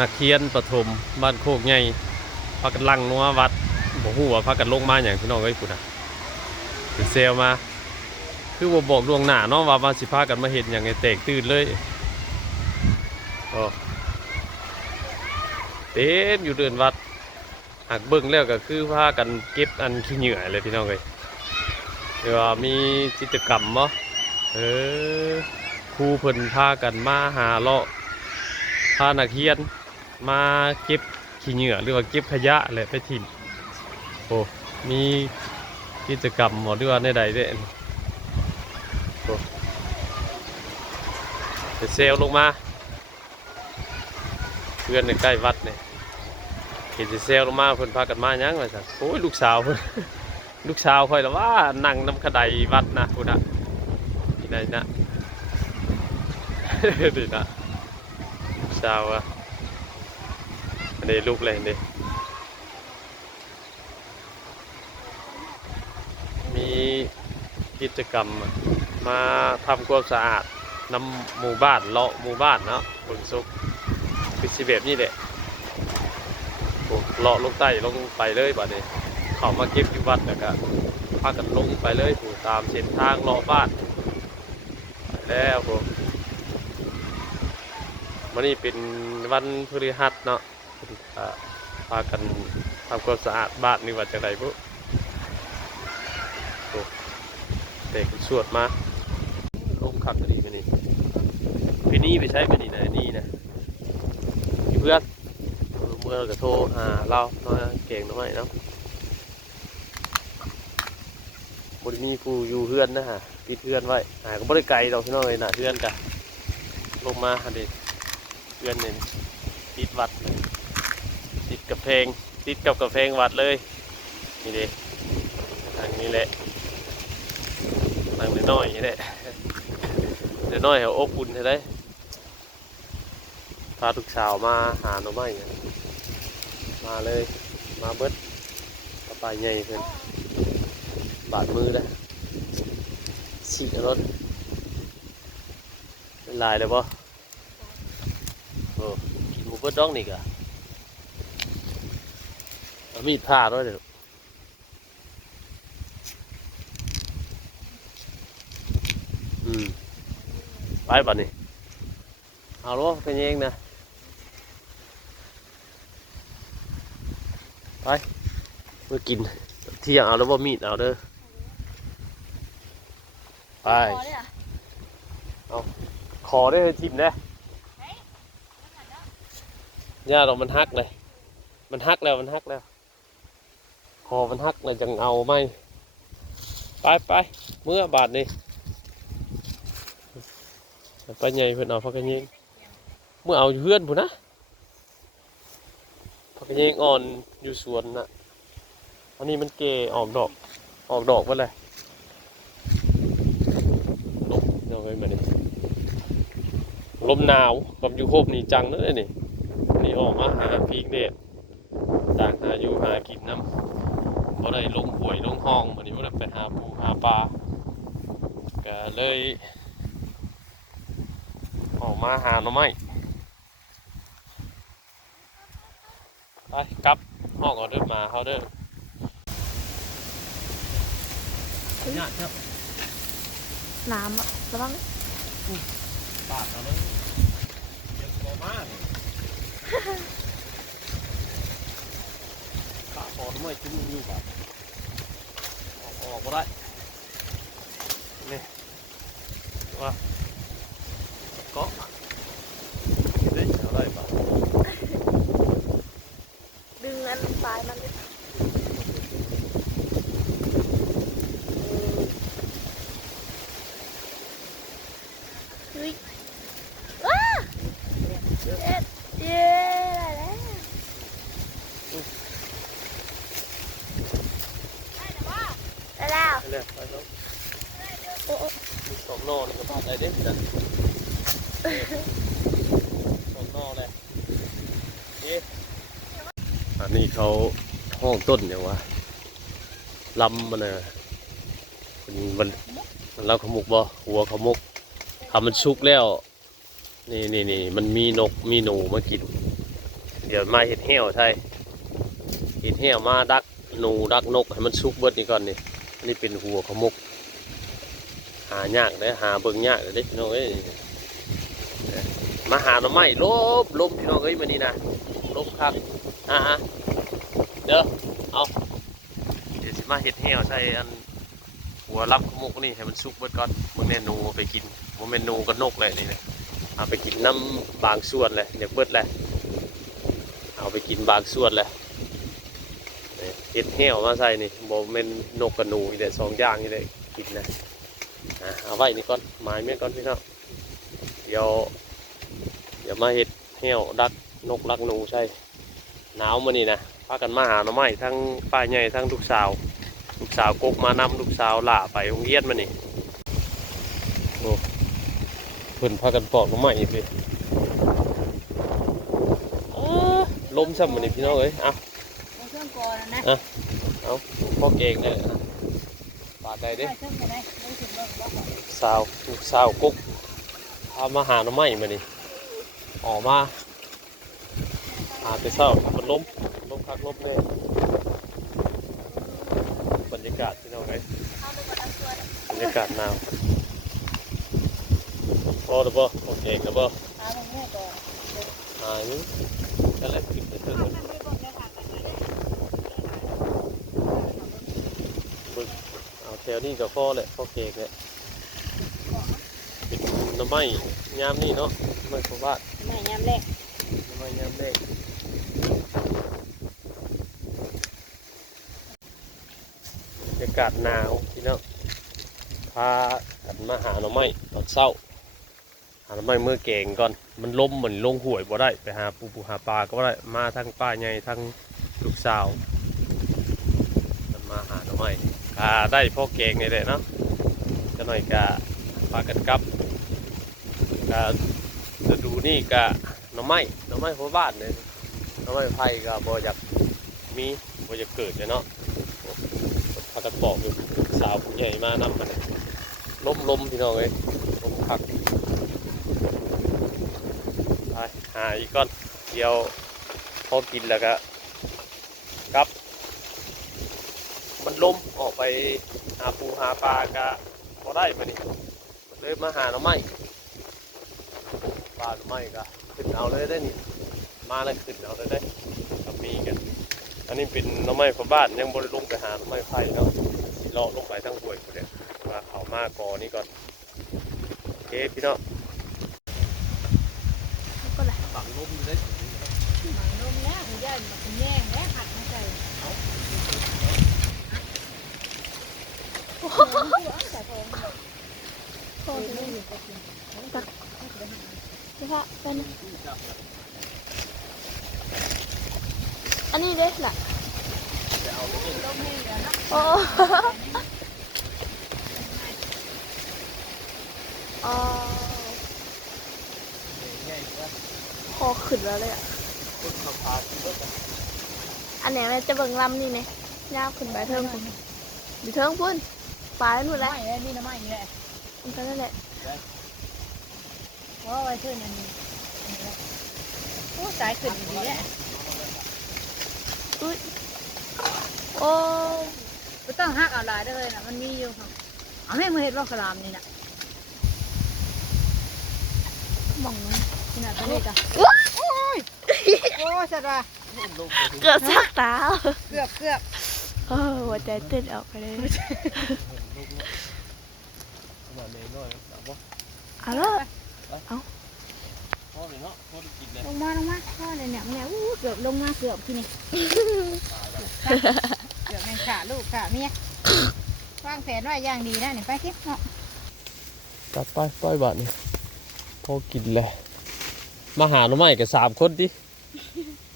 นักเรียนประถมบ้านโคกใหญ่พากันลังนัววัดบอกฮู้ว่าพากันลงมาอย่างพี่น้องเอ้ยพุ่นน่ะเป็นเซลมาคือบ่บอกล่วงหน้าเนาะว่าสิพากันมาเฮ็ดหยังไงแตกตื่นเลยโอ้เต็มอยู่เดินวัดหากเบิ่งแล้วก็คือพากันเก็บอันขี้เหงื่อเลยพี่น้องเอ้ยเดี๋ยวว่ามีกิจกรรมบ่เออครูเพิ่นพากันมาหาเลาะพานักเรียนมาเก็บขี้เหงื่อหรือว่าเก็บขยะอะไรไปทิ้งโอ้มีกิจกรรมหมดด้วยในใดเด้โอ้เดี๋ยวเซลลงมาเพื่อนในใกล้วัดเนี่ยเห็นเซลลงมาเพิ่นพากันมายังไงสักโอ้ยลูกสาวเพิ่นลูกสาวคอยละว่านั่งน้ำขดายวัดนะพุ่นนะที่ไหนนะ ดีนะลูกสาวอะอันนี้ลูกเลยนี่มีกิจกรรมมาทำความสะอาดนำหมู่บ้านเลาะหมู่บ้านเนาะบนซุกคือสิแบบนี้แหละเลาะลงใต้ลงไปเลยบัดนี้เขามาเก็บอยู่วัดแล้วก็พากันลงไปเลยผู้ตามเส้นทางเลาะบ้านแล้วผมวันนี้เป็นวันพฤหัสเนาะพากันทำความสะอาดบ้านนี่ว่าจะไรปุ๊เด็กสวดมาลงขักกันดีกันนี่พี่นี่ไปใช้กันนี่นะนี่นะเพื่อนเมื่อเราจะโทรหาเราน้อยเก่งน้อยเนาะบริมีกูอยู่เพื่อนนะฮะปิดเพื่อนไว้ก็บริไกลเราพี่น้องเลยนะเพื่อนกันลงมาเด็กเพื่อนเนี่ยติดวัดติดกับเพลงติดกับกาแฟวัดเลยนี่เด็กทางนี้แหละทางน้อยๆนี่แหละเดี๋ยวน้อยเขาอบอุ่นใช่ไหมพาลูกสาวมาหาหน่อไม้มาเลยมาเบิดกระป๋าใหญ่เพื่อนบาดมือเลยฉีดรถเป็นลายเลยปะโอ้กินหมูเบิดดองนี่กะมีดผ่าด้วยเดี๋ยวไปบัดนี้เอาล้อกันเองนะไปเมื่อกินเที่ยงเอาแล้วว่ามีดเอาเด้อไปเอาขอได้ทิมนะย่าเรามันฮักเลยมันฮักแล้วมันฮักแล้วคอมันฮักเลยจังเอาไหมไปเมื่อบาทนี่ไปใหญ่เพื่อนเอาพักกันเองเมื่อเอาเพื่อนผมนะพักกันเองอ่อนอยู่สวนน่ะอันนี้มันเกยออกดอกไปเลยลมเอาไว้มาดิลมหนาวกับยูโคบนี่จังนั่นเลยนี่ออกมาหาพีกเด็ดต่างหาอยู่หากินน้ำก็ได้ลงหวยลงห้องวันนี้ว่าไปหาปูหาปลาก็เลยออกมาหาหน่อไม้ไปกลับห้องก่อนเดินมาเขาเดินยากครับน้ำอะระวังปาดเอาเลยยังโตมากปาดพอทำไมจิ้มอยู่แบบออกก็ได้นี่ว่าก็ได้เอาได้ปะดึงอันปลายมันเฮ้ยว้าเอ็ดเย้ได้แล้วไปเลยไปแล้วโอ้มีสองนอนี่ก็พาได้เด็ดจังสองนอเลยอันนี้เขาห้องต้นอย่างวะลำมันน่ะมันเราขมุกบ่หัวขมุกทำมันชุกแล้วนี่มันมีนกมีหนูมากิน เดี๋ยวมาเห็ดเหี้ยวใช่เห็ดเหี้ยวมาดักหนูดักนกให้มันสุกเบิดนี่ก่อนนี่อันนี้เป็นหัวขมุกหายากเลยหาเบิ่งยากเลยพี่น้องเอ้ยมาหาหน่อไม้ลบพี่น้องเอ้ยมานี่นะลบครับเด้อเอาเดี๋ยวสิมาเห็ดเหี้ยวใช่อันหัวรับขมุกนี่ให้มันสุกเบิดก่อนมึงแน่หนูไปกินโมเมนหนูกับนกเลยนี่นะเอาไปกินน้ำบางส่วนเลยเดี๋ยวเบิดเลยเอาไปกินบางส่วนเลยเห็ดเหี้ยวมาใส่นี่โมเมนนกกับหนูนี่แหละ2อย่างนี่แหละกินนะเอาไว้นี่ก่อนหมายเมื่อก่อนพี่น้องเดี๋ยวมาเห็ดเหี้ยวดักนกรักหนูใช่หนาวมานี่นะพากันมาหาหน่อไม้ทั้งป้าใหญ่ทั้งลูกสาวกกมานำลูกสาวล่าไปโรงเรียนมานี่โอ้เพิ่นพากันปอกหน่อไม้อีกเลยล้มซ้ำมานี่พี่น้องเอ้ยเอาเครื่องก่อนนะเอาพ่อเก่งเลยปาดใดเด้ลูกสาวกกพามาหาหน่อไม้มานี่ออกมาหาแต่เช้ามันล้มคักล้มเลยบรรยากาศพี่น้องเอ้ยบรรยากาศหนาวพอหรือเปล่าโอเคหรือเปล่าอยู่อะไรขึ้นไปเถอะเอาแถวนี้กับพ่อเลยพ่อเก่งเนี่ยเป็นน้ำไม้ยามนี่เนาะไม่พอบ้านไม่ยามแรกน้ำไม้ยามแรกบรรยากาศหนาวพี่น้องพากันมาหาหน่อไม้ตอนเช้าหาหน่อไม้เมื่อเก่งก่อนมันล้มเหมือนลงห่วยบ่ได้ไปหาปูหาปลาก็บ่ได้มาทั้งป้าใหญ่ทั้งลูกสาวมันมาหาหน่อไม้ได้พ่อเก่งนี่แหละเนาะจะหน่อยกะพากันกลับจะดูนี่กะหน่อไม้หัวบ้านเลยหน่อไม้ไผ่ก็บ่อยากมีบ่อยากเกิดเลยเนาะพากันปอกอยู่สาวผู้ใหญ่มานำมันล้มพี่น้องเอ้ยล้มคักไปหาอีกก้อนเดียวพอกินแล้วก็กลับมันล้มออกไปหาปูหาปลาก็พอได้มานี่เลยมาหาหน่อไม้ปลาหน่อไม้ก็ขึ้นเอาเลยได้นี่มาแล้วขึ้นเอาเลยได้ก็มีกันอันนี้เป็นหน่อไม้ของบ้านยังบริลงไปหาหน่อไม้ไผ่เนาะเลาะลงไปทั้งห้วยคนเดียวมาเขามากอนี่ก่อนโอเคพี่น้องฝังลมเลยฝังลมแล้วมันย่อยมันแย่งแล้วหัดมาใส่โอ้โหใส่ทองโอ้ยไม่อยู่กับกินตักเฉพาะเป็นอันนี้เด้ล่ะโอ้คอขึ้นแล้วเลยอ่ะอันไหนมันจะเบิ่งลำนี่เนี่ยยาวขึ้นไปเทิงพุ่นอยู่เทิงพุ่นปลาหมดแล้วนี่น้ำมันนี่แหละมันก็นั่นแหละว่าไว้ขึ้นอันนี้โอ้สายขึ้นดีแหละอุ้ยโอ้ไม่ต้องหักเอาลายได้เลยนะมันมีอยู่ค่ะเอาให้มือเห็ดว่าขลามนี่นะมองนี่นะตัวนี้จ้ะโอ้ยโอ้สัตว์ว่ะเกือบสักตาเกือบหัวใจเต้นออกไปเลยเอาละเอาลงมาพ่อเนี่ยเกือบลงมาเกือบที่นี่เกือบแม่ขาลูกขาเมียวางแผนไว้อย่างดีนะเนี่ยไปคิดเนาะกลับไปป้อยบาทนี่พอกินเลยมาหาหน่อไม้กับ3 คนดิ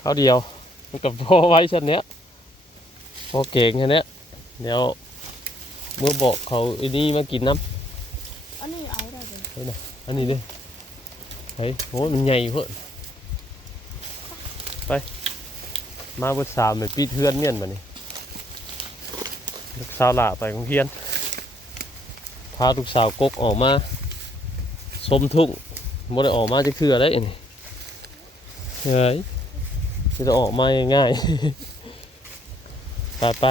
เขาเดียวมันกับพ่อไว้ชั้นเนี้ยพอเก่งแค่นี้เดี๋ยวเมื่อบอกเขาไอ้นี่มากินน้ำอันนี้เอาได้เลยอันนี้ดิเฮ้ยโหมันใหญ่เพื่อไปมาบน3เลยปีเทือนเนี่ยมานี่ลูกสาวหล่าไปโรงเรียนพาลูกสาวกกออกมาสมทุ่งไม่ได้ออกมาจะคืออะไรนี่เฮ้ย ที่จะออกมาง่ายๆ ไป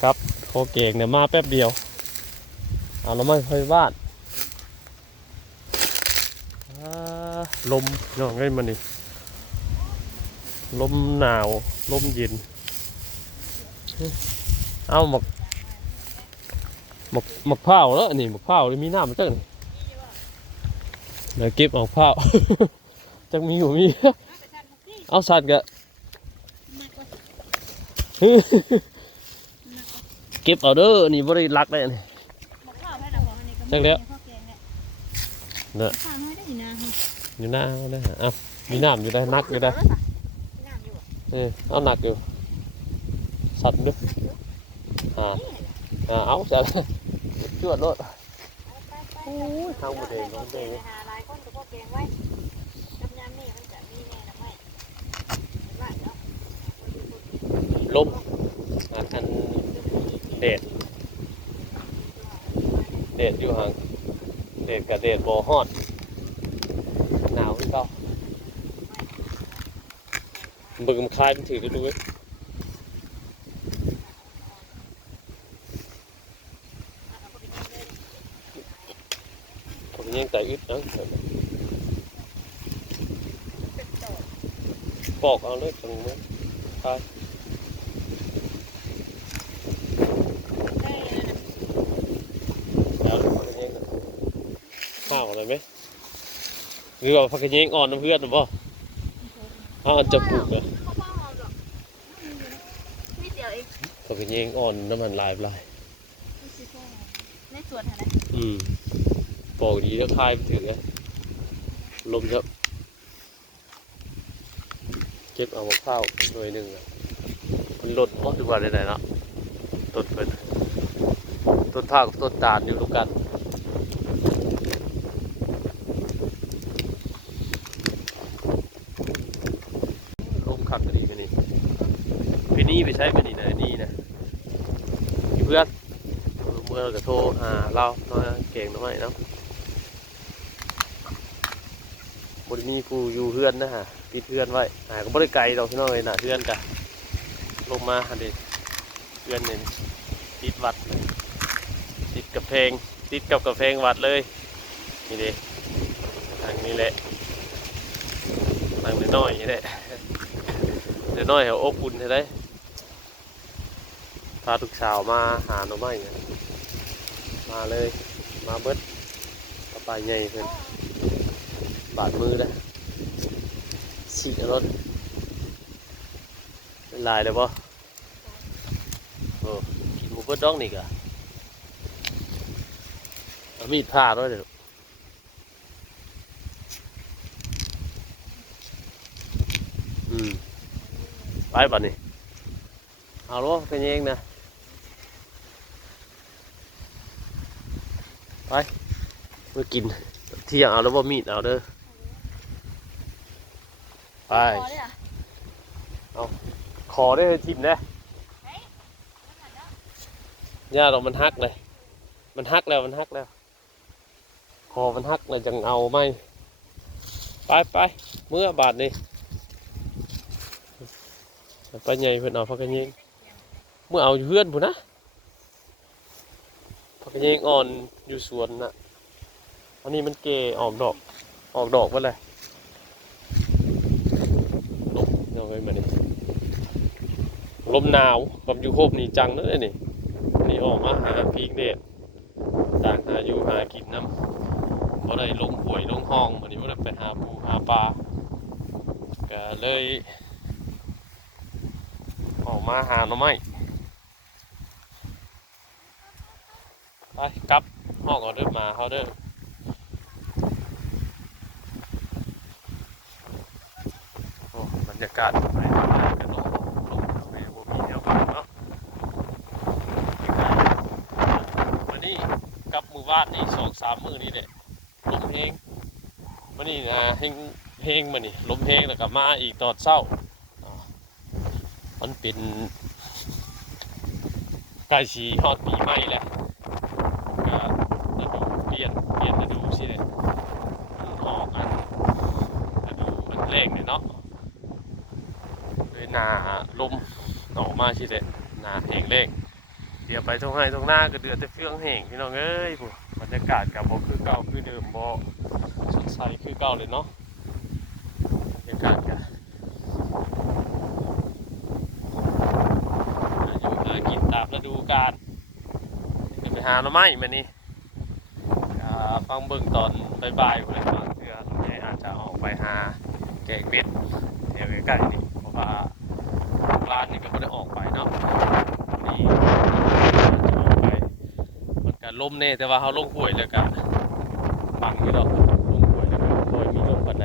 ครับโคเก่งเนี่ยมาแป๊บเดียวเอาแล้วไม่ค่อยบ้านลมย่องไงมันนี่ลมหนาวลมเย็นเอาหมกเผาแล้วนี่หมกเผาเลยมีน้ำมันจังนี่เดี๋ยวเก็บออกเผา จังมีอยู่มีเอาสัตว์กะ เก็บเอาเด้อนี่บริรักได้นี่จังแล้วเนี่ยอยู่หน้าได้ฮะเอามีน้ำอยู่ได้นักอยู่ได้เอาหนักอยู่สัตว์ด้วยเอาสัตว์จวดรถโอ้ยทางบดเองน้องเด้ลมอันเด็ดอยู่ห่างเด็ดกับเด็ดบ่ฮอดหนาวขึ้นเปล่าบึงมันคลายมันถือได้ด้วยผมยังแต่อึดนะปอกเอาเลยตรงนี้คลายข้าวอะไรไหมหรือว่าพักเยงอ่อนน้ำเพื่อนหรือเปล่าจะปลูกเหรอพักเยงอ่อนน้ำมันลายในสวนอะไรปอกดีแล้วคลายไปถือลมครับเก็บเอาข้าวหน่วยหนึ่งมันหล่นเพราะดูว่าไหนๆเนาะต้นเพิ่นต้นผ้ากับต้นตาลอยู่ด้วยกันขับไปดีไปนี่พี่นี่ไปใช้ไปนี่นะนี่นะเพื่อนเมื่อเราโทรหาเราเก่งน้อยเนาะบริมีผู้อยู่เพื่อนนะฮะติดเพื่อนไว้ก็บริไกลเราพี่น้อยนะเพื่อนกันลงมาเด็กเพื่อนเนี่ยติดวัดติดกับเพลงติดกับกาแฟวัดเลยนี่เด็กทางนี้แหละทางน้อยๆนี่แหละเดี๋ยวน้อยเขาอบอุ่นให้ได้พาทุกสาวมาหาหน่อไม้เนี่ยมาเลยมาเบิดกระป๋าใหญ่เพิ่นบาดมือได้ฉีดรถเป็นลายเลยป่ะโอ้กินหมูเบิดดองนี่กะเอามีดผ่าด้วยเดี๋ยวไปบ่นี่เอาล้เป็นเองนะไปเมื่อกินเที่ยงเอาแล้วว่ามีดเอาเด้อไปเอาขอได้ทิมนะย่าเรามันฮักเลยมันฮักแล้วคอมันฮักเลยจังเอาไหมไปเมื่อบาทนี่ไปใหญ่เพื่อนเอาพักกันยิงเมื่อเอาอยู่เพื่อนผมนะพักกันยิงอ่อนอยู่สวนน่ะอันนี้มันเกยออกดอกไปเลยลมเอาไว้มาดิลมหนาวกับยูโคบนี่จังนั่นนี่นี่ออกมาหาพีกเด็ดต่างหาอยู่หากินน้ำเพราะได้ลงหวยลงห้องวันนี้ว่าไปหาปูหาปลาก็เลยออกมาหาหน่อไม้ไปกลับห้องเอาเดินมาเขาเดินโอ้บรรยากาศไปกันลงไปว่ามีแนวบ้านเนาะวันนี้กับมือวาดนี่2-3 มื้อนี่แหละลมเพลงวันนี้นะเพลงมันนี่ลมเพลงแล้วก็มาอีกตอนเช้ามันเป็นใกล้สีฮอดปีใหม่แหละก็ฤดูเปลี่ยนฤดูสิเลยออกฤดูมันแรงเลยเนาะ หนาลมออกมาสิเด็ดหนาแห้งแล้งเดี๋ยวไปตรงไห้ตรงหน้าก็เดือดแต่เฟืองแห้งพี่น้องเอ้ยผู้บรรยากาศกับบ่คือเก่าคือเดิมบ่สดใสคือเก่าเลยเนาะบรรยากาศกันอยู่หากินตามฤดูกาลเดี๋ยวไปหาหน่อไม้มานี่ฟังเบิ่งตอนบ่ายๆพุ่นแหละบางเทื่อเราอาจจะออกไปหาแกงเบ็ดแถวใกล้ๆนี่เพราะว่าร้านนี่ก็ไม่ได้ออกไปเนาะนี่จะออกไปมันก็ลมแน่แต่ว่าเขาลงห้วยแล้วก็บังอยู่ดอกลงห้วยแล้วก็บ่ค่อยมีลมปานใด